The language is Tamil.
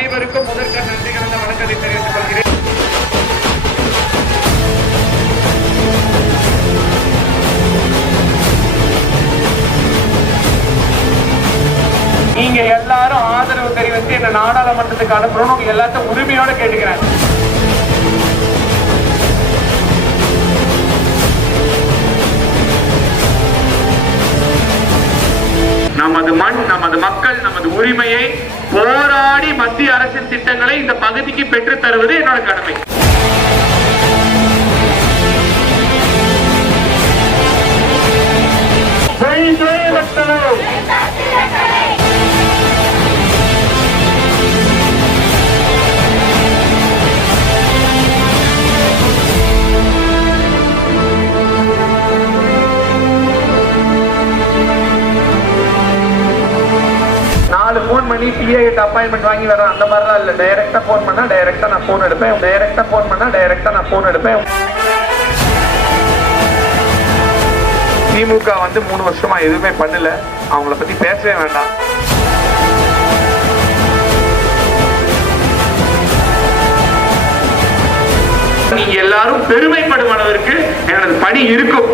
அனைவருக்கும் முதற்க நன்றி கலந்த வணக்கத்தை தெரிவித்துக் கொள்கிறேன். நீங்க எல்லாரும் ஆதரவு தெரிவித்து என்ன நாடாளுமன்றத்துக்கு அனுப்பணும் எல்லாத்தையும் உரிமையோட கேட்டுக்கிறேன். நமது மண், நமது மக்கள், நமது உரிமையை போராடி மத்திய அரசின் திட்டங்களை இந்த பகுதிக்கு பெற்று தருவது என்னோட கடமை. போன் பண்ணி PA கிட்ட அப்பாயின்மெண்ட் வாங்கி வரேன் அந்த மாதிரிலாம் இல்ல. டைரக்டா போன் பண்ணா டைரக்டா நான் போன் எடுப்பேன். டைரக்டா போன் பண்ணா டைரக்டா நான் போன் எடுப்பேன். திமுக வந்து 3 வருஷமா எதுவுமே பண்ணல. அவங்கள பத்தி பேசவே வேண்டாம். நீங்க எல்லாரும் பெருமைப்படும் அளவிற்கு எனது பணி இருக்கும்.